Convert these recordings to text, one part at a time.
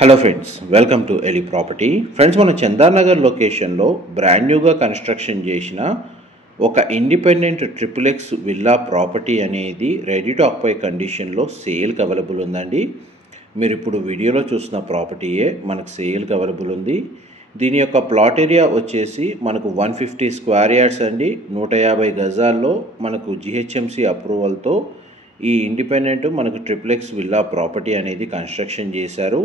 Hello friends, welcome to Eli property. Friends, మన చందానగర్ లొకేషన్లో brand న్యూగా కన్స్ట్రక్షన్ చేసిన ఒక ఇండిపెండెంట్ ట్రిపుల్ విల్లా ప్రాపర్టీ అనేది రెడీ టు ఆక్యుపై కండిషన్లో సేల్కి అవైలబుల్ ఉందండి. మీరు ఇప్పుడు వీడియోలో చూసిన ప్రాపర్టీయే మనకు సేల్కి అవైలబుల్ ఉంది. దీని యొక్క ప్లాట్ ఏరియా వచ్చేసి మనకు 150 స్క్వేర్ యార్డ్స్ అండి. 150 గజాల్లో మనకు జిహెచ్ఎంసి అప్రూవల్తో ఈ ఇండిపెండెంట్ మనకు ట్రిపుల్ విల్లా ప్రాపర్టీ అనేది కన్స్ట్రక్షన్ చేశారు.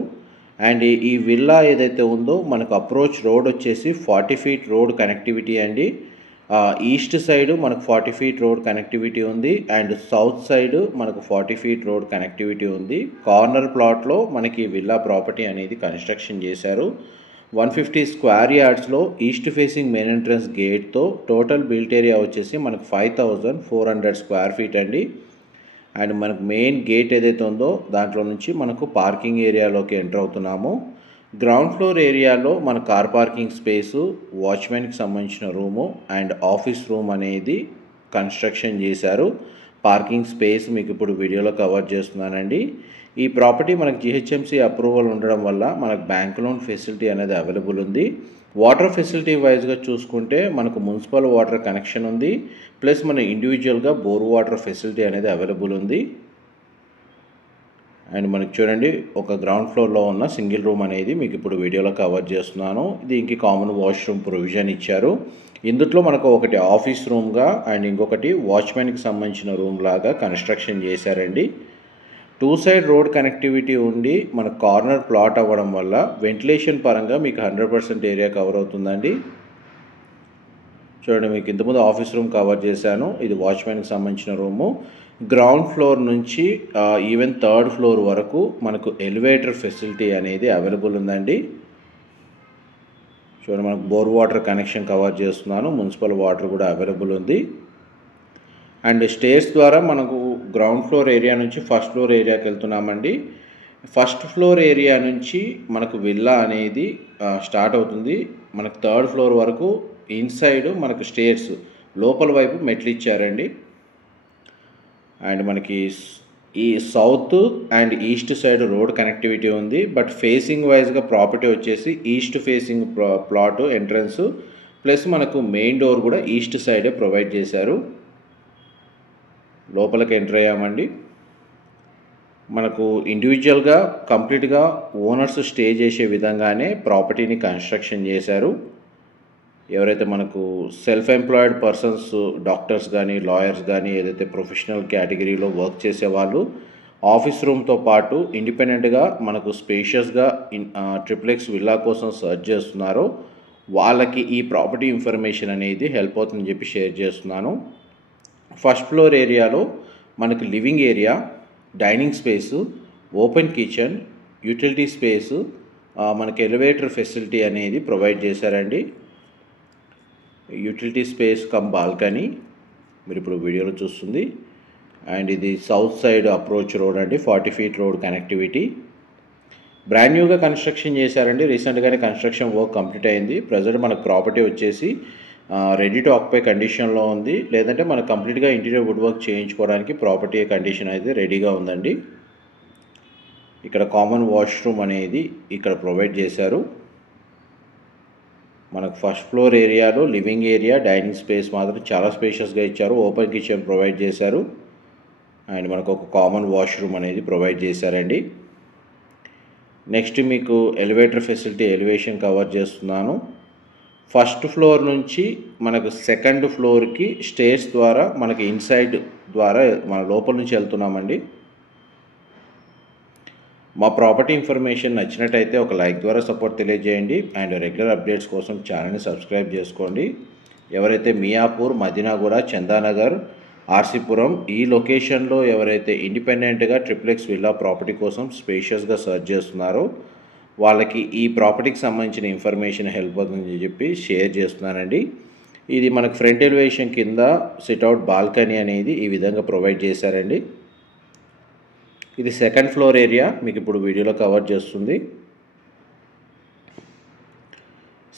అండ్ ఈ విల్లా ఏదైతే ఉందో మనకు అప్రోచ్ రోడ్ వచ్చేసి 40 ఫీట్ రోడ్ కనెక్టివిటీ అండి. ఈస్ట్ సైడ్ మనకు 40 ఫీట్ రోడ్ కనెక్టివిటీ ఉంది అండ్ సౌత్ సైడ్ మనకు 40 ఫీట్ రోడ్ కనెక్టివిటీ ఉంది. కార్నర్ ప్లాట్లో మనకి విల్లా ప్రాపర్టీ అనేది కన్స్ట్రక్షన్ చేశారు. 150 స్క్వేర్ యార్డ్స్లో ఈస్ట్ ఫేసింగ్ మెయిన్ ఎంట్రన్స్ గేట్తో టోటల్ బిల్ట్ ఏరియా వచ్చేసి మనకు 5400 స్క్వేర్ ఫీట్ అండి. అండ్ మనకు మెయిన్ గేట్ ఏదైతే ఉందో దాంట్లో నుంచి మనకు పార్కింగ్ ఏరియాలోకి ఎంటర్ అవుతున్నాము. గ్రౌండ్ ఫ్లోర్ ఏరియాలో మన కార్ పార్కింగ్ స్పేసు, వాచ్మెన్కి సంబంధించిన రూము అండ్ ఆఫీస్ రూమ్ అనేది కన్స్ట్రక్షన్ చేశారు. పార్కింగ్ స్పేస్ మీకు ఇప్పుడు వీడియోలో కవర్ చేస్తున్నానండి. ఈ ప్రాపర్టీ మనకు జిహెచ్ఎంసి అప్రూవల్ ఉండడం వల్ల మనకు బ్యాంక్ లోన్ ఫెసిలిటీ అనేది అవైలబుల్ ఉంది. వాటర్ ఫెసిలిటీ వైజ్గా చూసుకుంటే మనకు మున్సిపల్ వాటర్ కనెక్షన్ ఉంది, ప్లస్ మన ఇండివిజువల్గా బోర్ వాటర్ ఫెసిలిటీ అనేది అవైలబుల్ ఉంది. అండ్ మనకి చూడండి, ఒక గ్రౌండ్ ఫ్లోర్లో ఉన్న సింగిల్ రూమ్ అనేది మీకు ఇప్పుడు వీడియోలో కవర్ చేస్తున్నాను. దీనికి కామన్ వాష్రూమ్ ప్రొవిజన్ ఇచ్చారు. ఇందులో మనకు ఒకటి ఆఫీస్ రూమ్గా అండ్ ఇంకొకటి వాచ్మెన్కి సంబంధించిన రూమ్ లాగా కన్స్ట్రక్షన్ చేశారండి. 2 సైడ్ రోడ్ కనెక్టివిటీ ఉండి మన కార్నర్ ప్లాట్ అవ్వడం వల్ల వెంటిలేషన్ పరంగా మీకు 100% ఏరియా కవర్ అవుతుందండి. చూడండి, మీకు ఇంతకుముందు ఆఫీస్ రూమ్ కవర్ చేశాను. ఇది వాచ్మెన్కి సంబంధించిన రూము. గ్రౌండ్ ఫ్లోర్ నుంచి ఈవెన్ 3rd ఫ్లోర్ వరకు మనకు ఎలివేటర్ ఫెసిలిటీ అనేది అవైలబుల్ ఉందండి. చూడండి, మనకు బోర్ వాటర్ కనెక్షన్ కవర్ చేస్తున్నాను. మున్సిపల్ వాటర్ కూడా అవైలబుల్ ఉంది. అండ్ స్టేర్స్ ద్వారా మనకు గ్రౌండ్ ఫ్లోర్ ఏరియా నుంచి ఫస్ట్ ఫ్లోర్ ఏరియాకి వెళ్తున్నామండి. ఫస్ట్ ఫ్లోర్ ఏరియా నుంచి మనకు విల్లా అనేది స్టార్ట్ అవుతుంది. మనకు 3rd ఫ్లోర్ వరకు ఇన్సైడ్ మనకు స్టేర్స్ లోపల వైపు మెట్లు ఇచ్చారండి. అండ్ మనకి ఈ south and east side road connectivity ఉంది. బట్ ఫేసింగ్ వైజ్గా ప్రాపర్టీ వచ్చేసి east facing plot entrance plus మనకు మెయిన్ డోర్ కూడా ఈస్ట్ సైడే ప్రొవైడ్ చేశారు. లోపలికి ఎంటర్ అయ్యామండి. మనకు ఇండివిజువల్గా కంప్లీట్గా ఓనర్స్ స్టే చేసే విధంగానే ప్రాపర్టీని కన్స్ట్రక్షన్ చేశారు. ఎవరైతే మనకు సెల్ఫ్ ఎంప్లాయిడ్ పర్సన్స్, డాక్టర్స్ కానీ లాయర్స్ కానీ ఏదైతే ప్రొఫెషనల్ కేటగిరీలో వర్క్ చేసేవాళ్ళు ఆఫీస్ రూమ్తో పాటు ఇండిపెండెంట్గా మనకు స్పేషియస్గా ట్రిపుల్ విల్లా కోసం సర్చ్ చేస్తున్నారో వాళ్ళకి ఈ ప్రాపర్టీ ఇన్ఫర్మేషన్ అనేది హెల్ప్ అవుతుందని చెప్పి షేర్ చేస్తున్నాను. ఫస్ట్ ఫ్లోర్ ఏరియాలో మనకు living area, dining space, open kitchen, utility space, మనకి ఎలివేటర్ ఫెసిలిటీ అనేది ప్రొవైడ్ చేశారండి. యూటిలిటీ స్పేస్ కమ్ బాల్కనీ మీరు ఇప్పుడు వీడియోలో చూస్తుంది. అండ్ ఇది సౌత్ సైడ్ అప్రోచ్ రోడ్ అండి. 40 ఫీట్ రోడ్ కనెక్టివిటీ. బ్రాండ్ న్యూగా కన్స్ట్రక్షన్ చేశారండి. రీసెంట్గానే కన్స్ట్రక్షన్ వర్క్ కంప్లీట్ అయింది. ప్రజెంట్ మనకు ప్రాపర్టీ వచ్చేసి రెడీ టు ఆక్యుపై కండిషన్లో ఉంది. లేదంటే మనకు కంప్లీట్గా ఇంటీరియర్ వుడ్ వర్క్ చేయించుకోవడానికి ప్రాపర్టీ కండిషన్ అయితే రెడీగా ఉందండి. ఇక్కడ కామన్ వాష్రూమ్ అనేది ఇక్కడ ప్రొవైడ్ చేశారు. మనకు ఫస్ట్ ఫ్లోర్ ఏరియాలో లివింగ్ ఏరియా, డైనింగ్ స్పేస్ మాత్రం చాలా స్పేషియస్గా ఇచ్చారు. ఓపెన్ కిచెన్ ప్రొవైడ్ చేశారు. అండ్ మనకు ఒక కామన్ వాష్రూమ్ అనేది ప్రొవైడ్ చేశారండి. నెక్స్ట్ మీకు ఎలివేటర్ ఫెసిలిటీ ఎలివేషన్ కవర్ చేస్తున్నాను. ఫస్ట్ ఫ్లోర్ నుంచి మనకు 2nd ఫ్లోర్కి స్టేర్స్ ద్వారా మనకి ఇన్సైడ్ ద్వారా మన లోపల నుంచి వెళ్తున్నామండి. మా ప్రాపర్టీ ఇన్ఫర్మేషన్ నచ్చినట్టయితే ఒక లైక్ ద్వారా సపోర్ట్ తెలియజేయండి. అండ్ రెగ్యులర్ అప్డేట్స్ కోసం ఛానల్ని సబ్స్క్రైబ్ చేసుకోండి. ఎవరైతే మియాపూర్, మదీనాగూడ, చందానగర్, ఆర్సీపురం ఈ లొకేషన్లో ఎవరైతే ఇండిపెండెంట్గా ట్రిపుల్ విల్లా ప్రాపర్టీ కోసం స్పేషియస్గా సర్చ్ చేస్తున్నారో వాళ్ళకి ఈ ప్రాపర్టీకి సంబంధించిన ఇన్ఫర్మేషన్ హెల్ప్ అవుతుందని చెప్పి షేర్ చేస్తున్నానండి. ఇది మనకు ఫ్రంట్ ఎలివేషన్ కింద సిట్అవుట్ బాల్కనీ అనేది ఈ విధంగా ప్రొవైడ్ చేశారండి. ఇది 2nd ఫ్లోర్ ఏరియా మీకు ఇప్పుడు వీడియోలో కవర్ చేస్తుంది.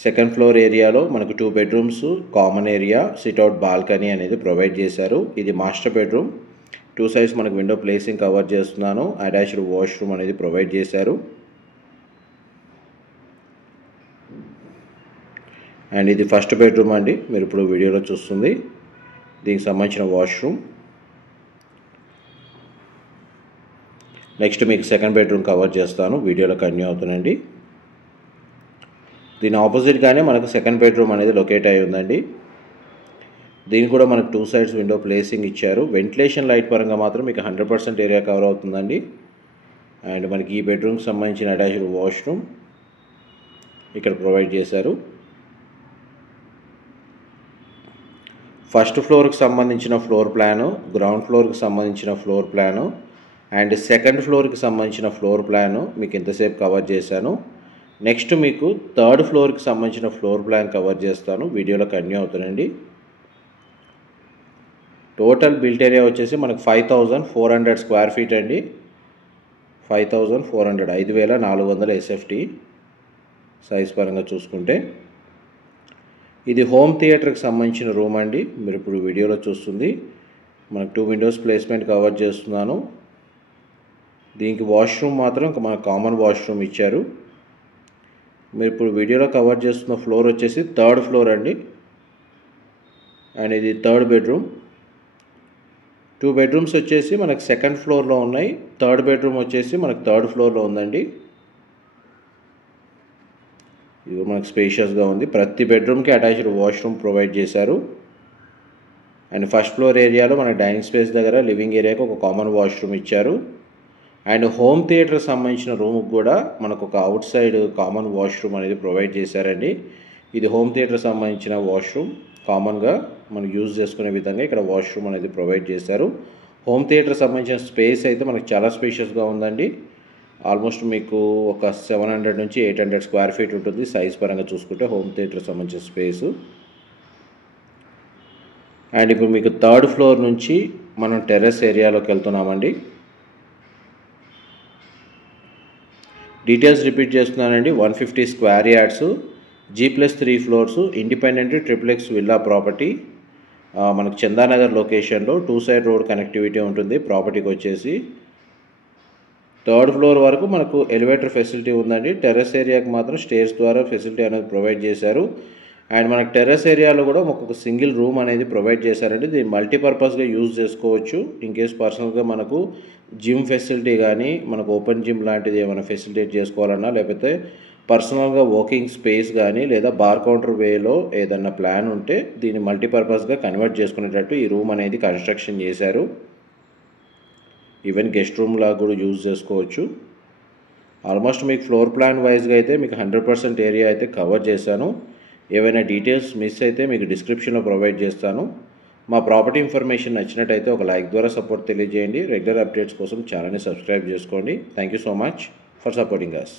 2nd ఫ్లోర్ ఏరియాలో మనకు 2 bedrooms, common area, sit-out balcony అనేది ప్రొవైడ్ చేశారు. ఇది మాస్టర్ బెడ్రూమ్. 2 సైడ్స్ మనకు విండో ప్లేసింగ్ కవర్ చేస్తున్నాను. అటాచ్డ్ వాష్రూమ్ అనేది ప్రొవైడ్ చేశారు. అండ్ ఇది ఫస్ట్ బెడ్రూమ్ అండి, మీరు ఇప్పుడు వీడియోలో చూస్తుంది. దీనికి సంబంధించిన వాష్రూమ్. నెక్స్ట్ మీకు సెకండ్ బెడ్రూమ్ కవర్ చేస్తాను, వీడియోలో కంటిన్యూ అవుతుందండి. దీని ఆపోజిట్గానే మనకు సెకండ్ బెడ్రూమ్ అనేది లొకేట్ అయి ఉందండి. దీనికి కూడా మనకు 2 సైడ్స్ విండో ప్లేసింగ్ ఇచ్చారు. వెంటిలేషన్ లైట్ పరంగా మాత్రం మీకు 100% ఏరియా కవర్ అవుతుందండి. అండ్ మనకి ఈ బెడ్రూమ్కి సంబంధించిన అటాచ్డ్ వాష్రూమ్ ఇక్కడ ప్రొవైడ్ చేశారు. ఫస్ట్ ఫ్లోర్కి సంబంధించిన ఫ్లోర్ ప్లాను, గ్రౌండ్ ఫ్లోర్కి సంబంధించిన ఫ్లోర్ ప్లాను అండ్ సెకండ్ ఫ్లోర్కి సంబంధించిన ఫ్లోర్ ప్లాను మీకు ఇంతసేపు కవర్ చేశాను. నెక్స్ట్ మీకు థర్డ్ ఫ్లోర్కి సంబంధించిన ఫ్లోర్ ప్లాన్ కవర్ చేస్తాను, వీడియోలో కంటిన్యూ అవుతానండి. టోటల్ బిల్ట్ ఏరియా వచ్చేసి మనకు 5400 స్క్వేర్ ఫీట్ అండి. 5400, 5400 SFT సైజ్ పరంగా చూసుకుంటే. ఇది హోమ్ థియేటర్కి సంబంధించిన రూమ్ అండి, మీరు ఇప్పుడు వీడియోలో చూస్తుంది. మనకు 2 విండోస్ ప్లేస్మెంట్ కవర్ చేస్తున్నాను. దీనికి వాష్రూమ్ మాత్రం మనకు కామన్ వాష్రూమ్ ఇచ్చారు. మీరు ఇప్పుడు వీడియోలో కవర్ చేస్తున్న ఫ్లోర్ వచ్చేసి థర్డ్ ఫ్లోర్ అండి. అండ్ ఇది థర్డ్ బెడ్రూమ్. 2 బెడ్రూమ్స్ వచ్చేసి మనకు సెకండ్ ఫ్లోర్లో ఉన్నాయి. థర్డ్ బెడ్రూమ్ వచ్చేసి మనకు థర్డ్ ఫ్లోర్లో ఉందండి. ఇది మనకు స్పేషియస్గా ఉంది. ప్రతి బెడ్రూమ్కి అటాచ్డ్ వాష్రూమ్ ప్రొవైడ్ చేశారు. అండ్ ఫస్ట్ ఫ్లోర్ ఏరియాలో మన డైనింగ్ స్పేస్ దగ్గర లివింగ్ ఏరియాకి ఒక కామన్ వాష్రూమ్ ఇచ్చారు. అండ్ హోమ్ థియేటర్కి సంబంధించిన రూమ్కి కూడా మనకు ఒక అవుట్ సైడ్ కామన్ వాష్రూమ్ అనేది ప్రొవైడ్ చేశారండి. ఇది హోమ్ థియేటర్కి సంబంధించిన వాష్రూమ్. కామన్గా మనం యూజ్ చేసుకునే విధంగా ఇక్కడ వాష్రూమ్ అనేది ప్రొవైడ్ చేశారు. హోమ్ థియేటర్కి సంబంధించిన స్పేస్ అయితే మనకు చాలా స్పేషియస్గా ఉందండి. ఆల్మోస్ట్ మీకు ఒక 700 నుంచి 800 స్క్వేర్ ఫీట్ ఉంటుంది సైజ్ పరంగా చూసుకుంటే హోమ్ థియేటర్కి సంబంధించిన స్పేసు. అండ్ ఇప్పుడు మీకు థర్డ్ ఫ్లోర్ నుంచి మనం టెర్రస్ ఏరియాలోకి వెళ్తున్నామండి. డీటెయిల్స్ రిపీట్ చేస్తున్నానండి. 150 square yards, G+3 floors, independent XXX villa property. మనకు చందానగర్ లొకేషన్లో 2 సైడ్ రోడ్ కనెక్టివిటీ ఉంటుంది ప్రాపర్టీకి వచ్చేసి. థర్డ్ ఫ్లోర్ వరకు మనకు ఎలివేటర్ ఫెసిలిటీ ఉందండి. టెర్రస్ ఏరియాకి మాత్రం స్టేర్స్ ద్వారా ఫెసిలిటీ అనేది ప్రొవైడ్ చేశారు. అండ్ మనకు టెర్రస్ ఏరియాలో కూడా ఒక సింగిల్ రూమ్ అనేది ప్రొవైడ్ చేశారండి. దీన్ని మల్టీపర్పస్గా యూజ్ చేసుకోవచ్చు. ఇన్కేస్ పర్సనల్గా మనకు జిమ్ ఫెసిలిటీ కానీ మనకు ఓపెన్ జిమ్ లాంటిది ఏమైనా ఫెసిలిటేట్ చేసుకోవాలన్నా, లేకపోతే పర్సనల్గా వాకింగ్ స్పేస్ కానీ లేదా బార్ కౌంటర్ వేలో ఏదన్నా ప్లాన్ ఉంటే దీన్ని మల్టీపర్పస్గా కన్వర్ట్ చేసుకునేటట్టు ఈ రూమ్ అనేది కన్స్ట్రక్షన్ చేశారు. ఈవెన్ గెస్ట్ రూమ్ లాగా కూడా యూజ్ చేసుకోవచ్చు. ఆల్మోస్ట్ మీకు ఫ్లోర్ ప్లాన్ వైజ్గా అయితే మీకు 100% ఏరియా అయితే కవర్ చేశాను. ఏవైనా డీటెయిల్స్ మిస్ అయితే మీకు డిస్క్రిప్షన్లో ప్రొవైడ్ చేస్తాను. మా ప్రాపర్టీ ఇన్ఫర్మేషన్ నచ్చినట్టయితే ఒక లైక్ ద్వారా సపోర్ట్ తెలియజేయండి. రెగ్యులర్ అప్డేట్స్ కోసం ఛానల్ని సబ్స్క్రైబ్ చేసుకోండి. Thank you so much for supporting us.